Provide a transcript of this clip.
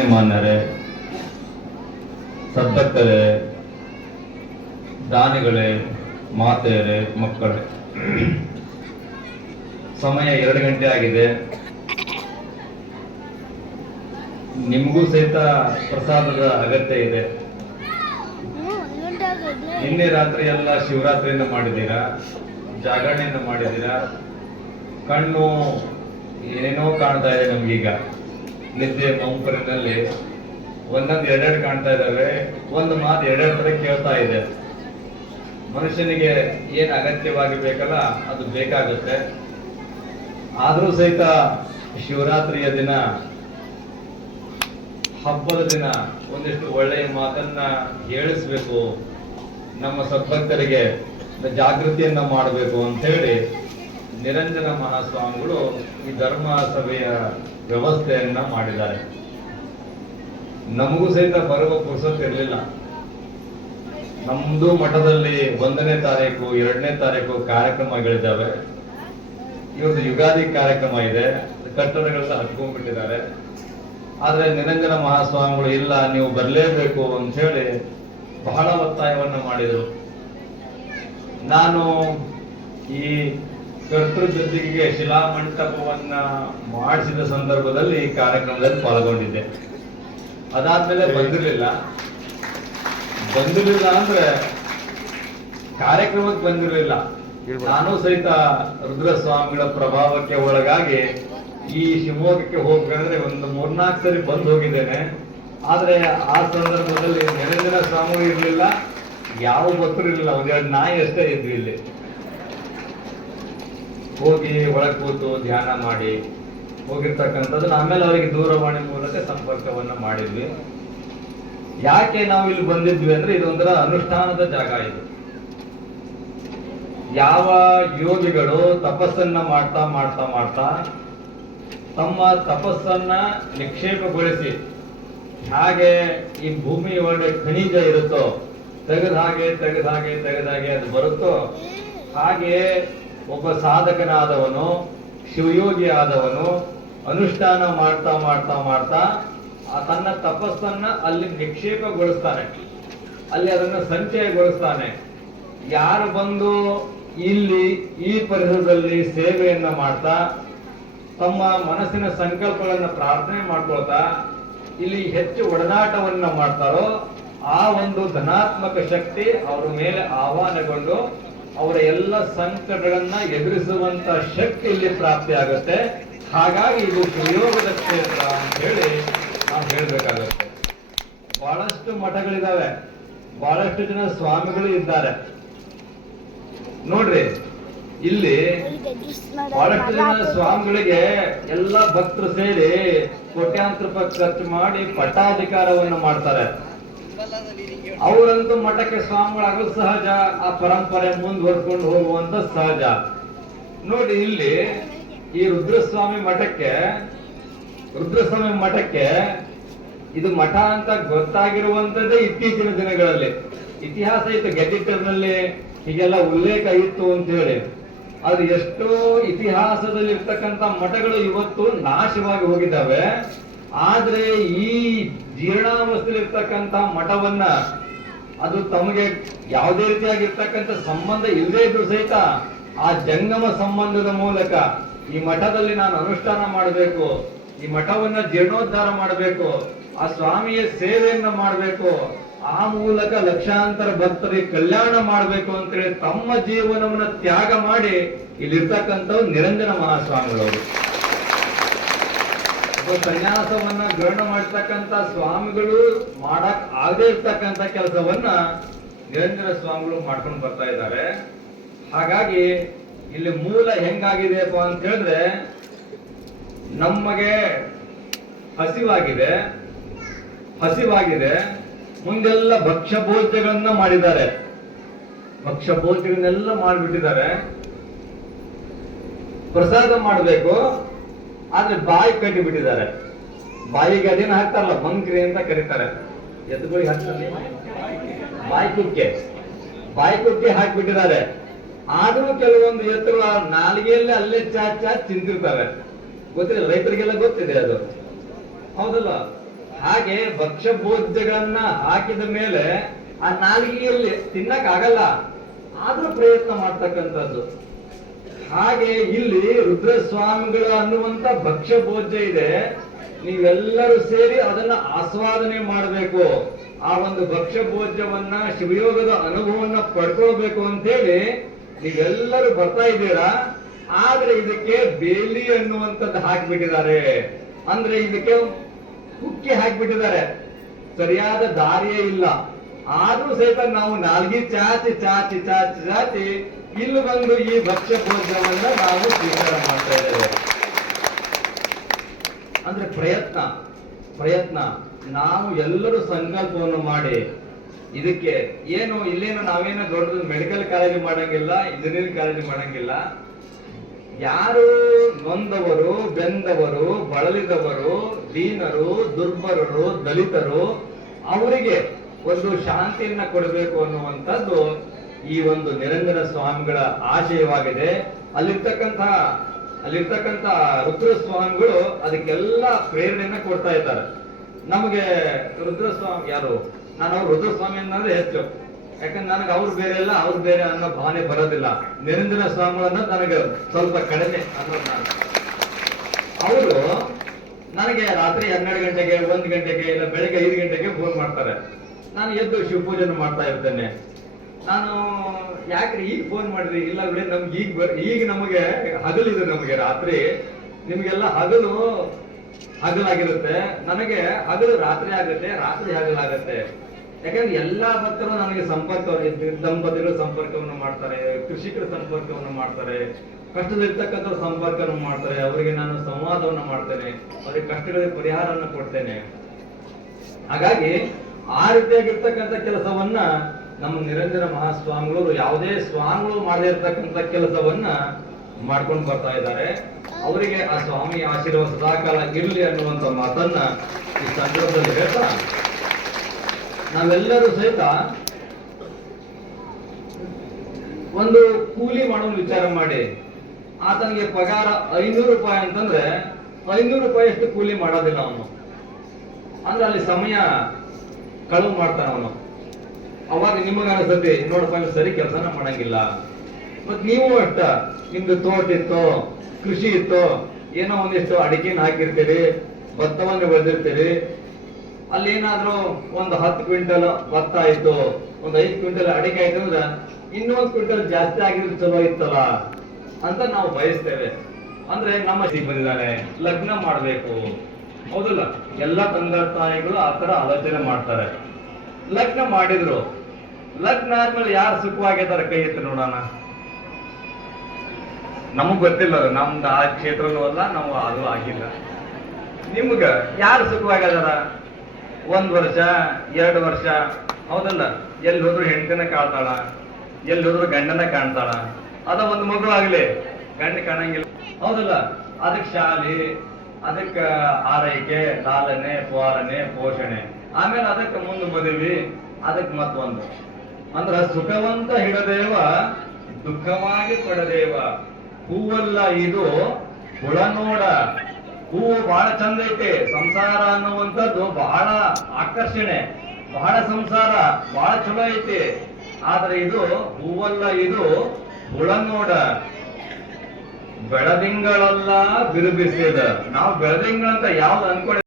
ಗಣ್ಯಮಾನ್ಯರೇ ಸದ್ಭಕ್ತರೇ ದಾನಿಗಳೇ, ಮಾತೆಯರೇ, ಮಕ್ಕಳೇ. ಸಮಯ ಎರಡು ಗಂಟೆ ಆಗಿದೆ. ನಿಮಗೂ ಸಹಿತ ಪ್ರಸಾದದ ಅಗತ್ಯ ಇದೆ. ನಿನ್ನೆ ರಾತ್ರಿ ಎಲ್ಲ ಶಿವರಾತ್ರಿಯಿಂದ ಮಾಡಿದ್ದೀರಾ? ಜಾಗರಣೆಯಿಂದ ಮಾಡಿದ್ದೀರಾ? ಕಣ್ಣು ಏನೇನೋ ಕಾಣ್ತಾ ಇದೆ ನಮ್ಗೀಗ. ನಿದ್ದೆ ಮಂಪರಿನಲ್ಲಿ ಒಂದೊಂದು ಎರಡೆರಡು ಕಾಣ್ತಾ ಇದ್ದಾವೆ. ಒಂದು ಮಾತು ಎರಡೆರಡು ತರ ಕೇಳ್ತಾ ಇದೆ. ಮನುಷ್ಯನಿಗೆ ಏನ್ ಅಗತ್ಯವಾಗಿ ಬೇಕಲ್ಲ ಅದು ಬೇಕಾಗುತ್ತೆ. ಆದ್ರೂ ಸಹಿತ ಶಿವರಾತ್ರಿಯ ದಿನ, ಹಬ್ಬದ ದಿನ ಒಂದಿಷ್ಟು ಒಳ್ಳೆಯ ಮಾತನ್ನ ಹೇಳಿಸ್ಬೇಕು. ನಮ್ಮ ಸದ್ಭಕ್ತರಿಗೆ ಜಾಗೃತಿಯನ್ನ ಮಾಡಬೇಕು ಅಂತ ಹೇಳಿ ನಿರಂಜನ ಮಹಾಸ್ವಾಮಿಗಳು ಈ ಧರ್ಮ ಸಭೆಯ ವ್ಯವಸ್ಥೆಯನ್ನ ಮಾಡಿದ್ದಾರೆ. ನಮಗೂ ಸಹಿತ ಬರುವ ಪುರುಸತ್ ಇರಲಿಲ್ಲ. ನಮ್ದು ಮಠದಲ್ಲಿ ಒಂದನೇ ತಾರೀಕು, ಎರಡನೇ ತಾರೀಕು ಕಾರ್ಯಕ್ರಮಗಳಿದ್ದಾವೆ. ಇವತ್ತು ಯುಗಾದಿ ಕಾರ್ಯಕ್ರಮ ಇದೆ. ಕಟ್ಟಡಗಳನ್ನ ಹತ್ಕೊಂಡ್ಬಿಟ್ಟಿದ್ದಾರೆ. ಆದ್ರೆ ನಿರಂಜನ ಮಹಾಸ್ವಾಮಿಗಳು, ಇಲ್ಲ, ನೀವು ಬರಲೇಬೇಕು ಅಂತ ಹೇಳಿ ಬಹಳ ಒತ್ತಾಯವನ್ನ ಮಾಡಿದರು. ನಾನು ಈ ಕರ್ತೃ ಜೊತೆಗೆ ಶಿಲಾಮಂಟಪವನ್ನ ಮಾಡಿಸಿದ ಸಂದರ್ಭದಲ್ಲಿ ಈ ಕಾರ್ಯಕ್ರಮದಲ್ಲಿ ಪಾಲ್ಗೊಂಡಿದ್ದೆ. ಅದಾದ್ಮೇಲೆ ಬಂದಿರಲಿಲ್ಲ. ಬಂದಿರಲಿಲ್ಲ ಅಂದ್ರೆ ಕಾರ್ಯಕ್ರಮಕ್ಕೆ ಬಂದಿರಲಿಲ್ಲ. ನಾನು ಸಹಿತ ರುದ್ರಸ್ವಾಮಿಗಳ ಪ್ರಭಾವಕ್ಕೆ ಒಳಗಾಗಿ ಈ ಶಿವಮೊಗ್ಗಕ್ಕೆ ಹೋಗ್ಬೇಕಂದ್ರೆ ಒಂದು ಮೂರ್ನಾಲ್ಕು ಸರಿ ಬಂದು ಹೋಗಿದ್ದೇನೆ. ಆದ್ರೆ ಆ ಸಂದರ್ಭದಲ್ಲಿ ನಿರಂಜನ ಸ್ವಾಮಿ ಇರಲಿಲ್ಲ. ಯಾವ ಭಕ್ತರು ಇರಲಿಲ್ಲ ಒಂದೆರಡು ನಾಯಿ ಅಷ್ಟೇ ಇದ್ವಿ ಇಲ್ಲಿ. ಹೋಗಿ ಒಳಗೆ ಕೂತು ಧ್ಯಾನ ಮಾಡಿ ಹೋಗಿರ್ತಕ್ಕಂಥದ್ದನ್ನು ಆಮೇಲೆ ಅವರಿಗೆ ದೂರವಾಣಿ ಮೂಲಕ ಸಂಪರ್ಕವನ್ನ ಮಾಡಿದ್ವಿ. ಯಾಕೆ ನಾವು ಇಲ್ಲಿ ಬಂದಿದ್ವಿ ಅಂದ್ರೆ ಇದೊಂದರ ಅನುಷ್ಠಾನದ ಜಾಗ ಇದು. ಯಾವ ಯೋಗಿಗಳು ತಪಸ್ಸನ್ನ ಮಾಡ್ತಾ ಮಾಡ್ತಾ ಮಾಡ್ತಾ ತಮ್ಮ ತಪಸ್ಸನ್ನ ನಿಕ್ಷೇಪಗೊಳಿಸಿ ಹಾಗೆ ಈ ಭೂಮಿ ಒಳಗೆ ಖನಿಜ ಇರುತ್ತೋ, ತೆಗೆದ ಹಾಗೆ ತೆಗೆದ ಹಾಗೆ ತೆಗೆದ ಹಾಗೆ ಅದು ಬರುತ್ತೋ, ಹಾಗೆ ಒಬ್ಬ ಸಾಧಕನಾದವನು, ಶಿವಯೋಗಿ ಆದವನು, ಅನುಷ್ಠಾನ ಮಾಡ್ತಾ ಮಾಡ್ತಾ ಮಾಡ್ತಾ ತನ್ನ ತಪಸ್ಸನ್ನ ಅಲ್ಲಿ ನಿಕ್ಷೇಪಗೊಳಿಸ್ತಾನೆ. ಅಲ್ಲಿ ಅದನ್ನ ಸಂಚಯಗೊಳಿಸ್ತಾನೆ. ಯಾರು ಬಂದು ಇಲ್ಲಿ ಈ ಪರಿಸರದಲ್ಲಿ ಸೇವೆಯನ್ನ ಮಾಡ್ತಾ, ತಮ್ಮ ಮನಸ್ಸಿನ ಸಂಕಲ್ಪಗಳನ್ನ ಪ್ರಾರ್ಥನೆ ಮಾಡ್ಕೊಳ್ತಾ, ಇಲ್ಲಿ ಹೆಚ್ಚು ಒಡನಾಟವನ್ನ ಮಾಡ್ತಾರೋ, ಆ ಒಂದು ಧನಾತ್ಮಕ ಶಕ್ತಿ ಅವರ ಮೇಲೆ ಆಹ್ವಾನಗೊಂಡು ಅವರ ಎಲ್ಲ ಸಂಕಟಗಳನ್ನ ಎದುರಿಸುವಂತ ಶಕ್ತಿ ಇಲ್ಲಿ ಪ್ರಾಪ್ತಿ ಆಗುತ್ತೆ. ಹಾಗಾಗಿ ಇದು ಪ್ರಯೋಗದ ಕ್ಷೇತ್ರ ಅಂತ ಹೇಳಿ ನಾವು ಹೇಳ್ಬೇಕಾಗತ್ತೆ. ಬಹಳಷ್ಟು ಮಠಗಳಿದಾವೆ. ಬಹಳಷ್ಟು ಜನ ಸ್ವಾಮಿಗಳು ಇದ್ದಾರೆ. ನೋಡ್ರಿ, ಇಲ್ಲಿ ಬಹಳಷ್ಟು ಜನ ಸ್ವಾಮಿಗಳಿಗೆ ಎಲ್ಲ ಭಕ್ತರು ಸೇರಿ ಕೋಟ್ಯಾಂತರ ರೂಪಾಯಿ ಖರ್ಚು ಮಾಡಿ ಪಟ್ಟಾಧಿಕಾರವನ್ನು ಮಾಡ್ತಾರೆ. ಅವರಂತೂ ಮಠಕ್ಕೆ ಸ್ವಾಮಿಗಳಾಗಲು ಸಹಜ, ಆ ಪರಂಪರೆ ಮುಂದುವರ್ಕೊಂಡು ಹೋಗುವಂತ ಸಹಜ. ನೋಡಿ ಇಲ್ಲಿ ಈ ರುದ್ರಸ್ವಾಮಿ ಮಠಕ್ಕೆ ರುದ್ರಸ್ವಾಮಿ ಮಠಕ್ಕೆ ಇದು ಮಠ ಅಂತ ಗೊತ್ತಾಗಿರುವಂತದ್ದೇ ಇತ್ತೀಚಿನ ದಿನಗಳಲ್ಲಿ. ಇತಿಹಾಸ ಇತ್ತು ಗೆಜೆಟರ್ನಲ್ಲಿ ಹೀಗೆಲ್ಲ ಉಲ್ಲೇಖ ಇತ್ತು ಅಂತ ಹೇಳಿ ಅದು ಎಷ್ಟೋ ಇತಿಹಾಸದಲ್ಲಿ ಇರ್ತಕ್ಕಂತ ಮಠಗಳು ಇವತ್ತು ನಾಶವಾಗಿ ಹೋಗಿದ್ದಾವೆ. ಆದ್ರೆ ಈ ಜೀರ್ಣಾವಸ್ಥೆಯಲ್ಲಿ ಇರ್ತಕ್ಕಂತ ಮಠವನ್ನ ಅದು ತಮಗೆ ಯಾವುದೇ ರೀತಿಯಾಗಿರ್ತಕ್ಕಂಥ ಸಂಬಂಧ ಇಲ್ಲದೇ ಇದ್ರು ಸಹಿತ ಆ ಜಂಗಮ ಸಂಬಂಧದ ಮೂಲಕ ಈ ಮಠದಲ್ಲಿ ನಾನು ಅನುಷ್ಠಾನ ಮಾಡಬೇಕು, ಈ ಮಠವನ್ನ ಜೀರ್ಣೋದ್ಧಾರ ಮಾಡಬೇಕು, ಆ ಸ್ವಾಮಿಯ ಸೇವೆಯನ್ನ ಮಾಡಬೇಕು, ಆ ಮೂಲಕ ಲಕ್ಷಾಂತರ ಭಕ್ತರಿಗೆ ಕಲ್ಯಾಣ ಮಾಡಬೇಕು ಅಂತೇಳಿ ತಮ್ಮ ಜೀವನವನ್ನ ತ್ಯಾಗ ಮಾಡಿ ಇಲ್ಲಿರ್ತಕ್ಕಂಥವ್ರು ನಿರಂಜನ ಮಹಾಸ್ವಾಮಿಗಳವರು. ಸನ್ಯಾಸವನ್ನ ಗ್ರಹಣ ಮಾಡ್ತಕ್ಕಂತ ಸ್ವಾಮಿಗಳು ಮಾಡಕ್ ಆಗದೆ ಇರ್ತಕ್ಕಂತ ಕೆಲಸವನ್ನ ನಿರಂಜನ ಸ್ವಾಮಿಗಳು ಮಾಡ್ಕೊಂಡು ಬರ್ತಾ ಇದ್ದಾರೆ. ಹಾಗಾಗಿ ಇಲ್ಲಿ ಮೂಲ ಹೆಂಗಾಗಿದೆಯಪ್ಪ ಅಂತ ಹೇಳಿದ್ರೆ ನಮಗೆ ಹಸಿವಾಗಿದೆ ಹಸಿವಾಗಿದೆ. ಮುಂದೆಲ್ಲ ಭಕ್ಷ್ಯ ಭೋಜ್ಯಗಳನ್ನ ಮಾಡಿದ್ದಾರೆ. ಭಕ್ಷ್ಯ ಭೋಜ್ಯಗಳನ್ನೆಲ್ಲ ಮಾಡಿಬಿಟ್ಟಿದ್ದಾರೆ. ಪ್ರಸಾದ ಮಾಡಬೇಕು. ಆದ್ರೆ ಬಾಯಿ ಕಟ್ಟಿ ಬಿಟ್ಟಿದ್ದಾರೆ. ಬಾಯಿಗೆ ಅದೇನು ಹಾಕ್ತಾರಲ್ಲ ಬಂಕ್ರಿ ಅಂತ ಕರೀತಾರೆ. ಎದ್ದುಗಳಿಗೆ ಹಾಕ್ತಾರೆ. ಬಾಯಿ ಕುಕ್ಕೆ. ಬಾಯಿ ಕುಕ್ಕೆ ಹಾಕಿಬಿಟ್ಟಿದ್ದಾರೆ. ಆದ್ರೂ ಕೆಲವೊಂದು ಎತ್ತುಗಳ ನಾಲಿಗೆಯಲ್ಲೇ ಅಲ್ಲೇ ಚಾಚಾ ತಿಂತಿರ್ತಾರೆ ಗೊತ್ತಿಲ್ಲ, ರೈತರಿಗೆಲ್ಲ ಗೊತ್ತಿದೆ ಅದು. ಹೌದಲ್ಲ? ಹಾಗೆ ಭಕ್ಷ್ಯ ಭೋಜ್ಯಗಳನ್ನ ಹಾಕಿದ ಮೇಲೆ ಆ ನಾಲಿಗೆಯಲ್ಲಿ ತಿನ್ನಕ್ ಆಗಲ್ಲ ಆದ್ರೂ ಪ್ರಯತ್ನ ಮಾಡ್ತಕ್ಕಂಥದ್ದು. ಹಾಗೆ ಇಲ್ಲಿ ರುದ್ರಸ್ವಾಮಿಗಳ ಅನ್ನುವಂತ ಭಕ್ಷ್ಯ ಭೋಜ್ಯ ಇದೆ. ನೀವೆಲ್ಲರೂ ಸೇರಿ ಅದನ್ನ ಆಸ್ವಾದನೆ ಮಾಡಬೇಕು. ಆ ಒಂದು ಭಕ್ಷ್ಯ ಭೋಜ್ಯವನ್ನ ಶಿವಯೋಗದ ಅನುಭವವನ್ನ ಪಡ್ಕೊಳ್ಬೇಕು ಅಂತೇಳಿ ನೀವೆಲ್ಲರೂ ಬರ್ತಾ ಇದ್ದೀರಾ? ಆದ್ರೆ ಇದಕ್ಕೆ ಬೇಲಿ ಅನ್ನುವಂಥದ್ದು ಹಾಕ್ಬಿಟ್ಟಿದ್ದಾರೆ. ಅಂದ್ರೆ ಇದಕ್ಕೆ ಕುಕ್ಕಿ ಹಾಕ್ಬಿಟ್ಟಿದ್ದಾರೆ. ಸರಿಯಾದ ದಾರಿಯೇ ಇಲ್ಲ. ಆದ್ರೂ ಸಹಿತ ನಾವು ನಾಲ್ಗಿ ಚಾಚಿ ಚಾಚಿ ಚಾಚಿ ಚಾಚಿ, ಇಲ್ಲಿ ಬಂದು ಈ ಭಕ್ಷ್ಯ ಭೋಜನವನ್ನ ನಾವು ಸ್ವೀಕಾರ ಮಾಡ್ತಾ ಇದ್ದೇವೆ. ಅಂದ್ರೆ ಪ್ರಯತ್ನ ಪ್ರಯತ್ನ. ನಾವು ಎಲ್ಲರೂ ಸಂಕಲ್ಪವನ್ನು ಮಾಡಿ ಇದಕ್ಕೆ ಏನು, ಇಲ್ಲೇನು ನಾವೇನು ದೊಡ್ಡದು ಮೆಡಿಕಲ್ ಕಾಲೇಜ್ ಮಾಡಂಗಿಲ್ಲ ಇಂಜಿನಿಯರಿಂಗ್ ಕಾಲೇಜ್ ಮಾಡಂಗಿಲ್ಲ. ಯಾರು ನೊಂದವರು, ಬೆಂದವರು, ಬಳಲಿದವರು, ದೀನರು ದುರ್ಬಲರು ದಲಿತರು, ಅವರಿಗೆ ಒಂದು ಶಾಂತಿಯನ್ನ ಕೊಡಬೇಕು ಅನ್ನುವಂಥದ್ದು ಈ ಒಂದು ನಿರಂಜನ ಸ್ವಾಮಿಗಳ ಆಶಯವಾಗಿದೆ. ಅಲ್ಲಿರ್ತಕ್ಕಂತಹ ಅಲ್ಲಿರ್ತಕ್ಕಂತಹ ರುದ್ರ ಸ್ವಾಮಿಗಳು ಅದಕ್ಕೆಲ್ಲ ಪ್ರೇರಣೆಯನ್ನ ಕೊಡ್ತಾ ಇದ್ದಾರೆ. ನಮಗೆ ರುದ್ರಸ್ವಾಮಿ ಯಾರು? ನಾನು ಅವ್ರು ರುದ್ರಸ್ವಾಮಿ ಅನ್ನೋದೇ ಹೆಚ್ಚು. ಯಾಕಂದ್ರೆ ನನಗೆ ಅವ್ರು ಬೇರೆ ಇಲ್ಲ, ಅವ್ರು ಬೇರೆ ಅನ್ನೋ ಭಾವನೆ ಬರೋದಿಲ್ಲ. ನಿರಂಜನ ಸ್ವಾಮಿಗಳನ್ನ ನನಗೆ ಸ್ವಲ್ಪ ಕಡಿಮೆ ಅನ್ನೋದು ನಾನು. ಅವರು ನನಗೆ ರಾತ್ರಿ ಹನ್ನೆರಡು ಗಂಟೆಗೆ, ಒಂದು ಗಂಟೆಗೆ ಇಲ್ಲ, ಬೆಳಿಗ್ಗೆ ಐದು ಗಂಟೆಗೆ ಫೋನ್ ಮಾಡ್ತಾರೆ. ನಾನು ಎದ್ದು ಶಿವ ಪೂಜೆನ ಮಾಡ್ತಾ ಇರ್ತೇನೆ. ನಾನು ಯಾಕ್ರಿ ಈಗ ಫೋನ್ ಮಾಡ್ರಿ ಇಲ್ಲ ಬಿಡಿ, ನಮ್ಗೆ ಈಗ ಬರ್, ಈಗ ನಮಗೆ ಹಗಲಿದೆ ನಮಗೆ ರಾತ್ರಿ. ನಿಮಗೆಲ್ಲ ಹಗಲು ಹಗಲಾಗಿರುತ್ತೆ. ನನಗೆ ಹಗಲು ರಾತ್ರಿ ಆಗುತ್ತೆ, ರಾತ್ರಿ ಹಗಲಾಗುತ್ತೆ. ಯಾಕಂದ್ರೆ ಎಲ್ಲಾ ಭಕ್ತರು ನನಗೆ ಸಂಪರ್ಕ ದಂಪತಿಗಳು ಸಂಪರ್ಕವನ್ನು ಮಾಡ್ತಾರೆ, ಕೃಷಿಕರ ಸಂಪರ್ಕವನ್ನು ಮಾಡ್ತಾರೆ, ಕಷ್ಟದಲ್ಲಿರ್ತಕ್ಕಂಥ ಸಂಪರ್ಕವನ್ನು ಮಾಡ್ತಾರೆ, ಅವರಿಗೆ ನಾನು ಸಂವಾದವನ್ನು ಮಾಡ್ತೇನೆ, ಅವರಿಗೆ ಕಷ್ಟಗಳಿಗೆ ಪರಿಹಾರವನ್ನು ಕೊಡ್ತೇನೆ. ಹಾಗಾಗಿ ಆ ರೀತಿಯಾಗಿರ್ತಕ್ಕಂಥ ಕೆಲಸವನ್ನ ನಮ್ಮ ನಿರಂಜನ ಮಹಾಸ್ವಾಮಿಗಳು ಯಾವುದೇ ಸ್ವಾಮಿಗಳು ಮಾಡದೇ ಇರ್ತಕ್ಕಂಥ ಕೆಲಸವನ್ನ ಮಾಡ್ಕೊಂಡು ಬರ್ತಾ ಇದ್ದಾರೆ. ಅವರಿಗೆ ಆ ಸ್ವಾಮಿ ಆಶೀರ್ವಾದ ಸದಾಕಾಲ ಇರಲಿ ಅನ್ನುವಂತ ಮಾತನ್ನ ಈ ಸಂದರ್ಭದಲ್ಲಿ ಹೇಳ್ತಾ ನಾವೆಲ್ಲರೂ ಸಹಿತ ಒಂದು ಕೂಲಿ ಮಾಡೋ ವಿಚಾರ ಮಾಡಿ, ಆತನಿಗೆ ಪಗಾರ ಐನೂರು ರೂಪಾಯಿ ಅಂತಂದ್ರೆ ಐನೂರು ರೂಪಾಯಿ ಅಷ್ಟು ಕೂಲಿ ಮಾಡೋದಿಲ್ಲ ಅವನು. ಅಂದ್ರೆ ಅಲ್ಲಿ ಸಮಯ ಕಳುವು ಮಾಡ್ತಾನ ಅವನು. ಅವಾಗ ನಿಮಗ ಅನಿಸುತ್ತೆ ನೋಡಪ್ಪ ಸರಿ ಕೆಲಸನ ಮಾಡಂಗಿಲ್ಲ. ಮತ್ ನೀವು ಅಷ್ಟ, ನಿಮ್ದು ತೋಟ ಇತ್ತು, ಕೃಷಿ ಇತ್ತು, ಏನೋ ಒಂದಿಷ್ಟು ಅಡಿಕೆನ ಹಾಕಿರ್ತೀರಿ, ಭತ್ತವನ್ನು ಬೆಳೆದಿರ್ತೀರಿ ಅಲ್ಲಿ ಏನಾದ್ರೂ ಒಂದು ಹತ್ತು ಕ್ವಿಂಟಲ್ ಭತ್ತ ಆಯ್ತು, ಒಂದ್ ಐದು ಕ್ವಿಂಟಲ್ ಅಡಿಕೆ ಆಯ್ತು ಅಂದ್ರೆ ಇನ್ನೊಂದ್ ಕ್ವಿಂಟಲ್ ಜಾಸ್ತಿ ಆಗಿದ್ರೆ ಚಲೋ ಇತ್ತಲ್ಲ ಅಂತ ನಾವು ಬಯಸ್ತೇವೆ. ಅಂದ್ರೆ ನಮ್ಮ ಬಂದಿದ್ದಾನೆ ಲಗ್ನ ಮಾಡ್ಬೇಕು. ಹೌದಲ್ಲ, ಎಲ್ಲ ತಂದೆ ತಾಯಿಗಳು ಆ ತರ ಆಲೋಚನೆ ಮಾಡ್ತಾರೆ. ಲಗ್ನ ಮಾಡಿದ್ರು. ಲಗ್ನ ಆದ್ಮೇಲೆ ಯಾರು ಸುಖವಾಗಿದ್ದಾರೆ ಕೈ ಎತ್ತ ನೋಡೋಣ? ನಮಗ್ ಗೊತ್ತಿಲ್ಲ. ನಮ್ದು ಆ ಕ್ಷೇತ್ರನೂ ಅಲ್ಲ, ನಾವು ಅದು ಆಗಿಲ್ಲ. ನಿಮ್ಗ ಯಾರು ಸುಖವಾಗಿದಾರ? ಒಂದ್ ವರ್ಷ, ಎರಡು ವರ್ಷ, ಹೌದಲ್ಲ? ಎಲ್ಲಿ ಹೋದ್ರು ಹೆಂಡತಿನ ಕಾಣ್ತಾಳ ಎಲ್ಲಿ ಹೋದ್ರು ಗಂಡನ ಕಾಣ್ತಾಳ. ಅದ ಒಂದು ಮಗು ಆಗ್ಲಿ, ಗಂಡ ಕಾಣಂಗಿಲ್ಲ. ಹೌದಲ್ಲ? ಅದಕ್ಕೆ ಶಾಲೆ ಅದಕ್ಕ ಆರೈಕೆ, ಲಾಲನೆ ಪಾಲನೆ ಪೋಷಣೆ. ಆಮೇಲೆ ಅದಕ್ಕೆ ಮುಂದೆ ಮದುವೆ, ಅದಕ್ಕೆ ಮತ್ತೊಂದು. ಅಂದ್ರ ಸುಖವಂತ ಹಿಡದೇವ, ದುಃಖವಾಗಿ ಪಡದೇವ. ಹೂವಲ್ಲ ಇದು ಹುಳ ನೋಡ ಹೂವು ಬಹಳ ಚಂದ ಐತೆ. ಸಂಸಾರ ಅನ್ನುವಂಥದ್ದು ಬಹಳ ಆಕರ್ಷಣೆ. ಬಹಳ ಸಂಸಾರ ಬಹಳ ಚಲೋ ಐತೆ. ಆದ್ರೆ ಇದು ಹೂವಲ್ಲ ಇದು ಹುಳ ನೋಡ ಬೆಳದಿಂಗಳಲ್ಲ ಬಿರುಬಿಸಿದ. ನಾವು ಬೆಳದಿಂಗಳಂತ ಯಾವ್ದು ಅನ್ಕೊಂಡ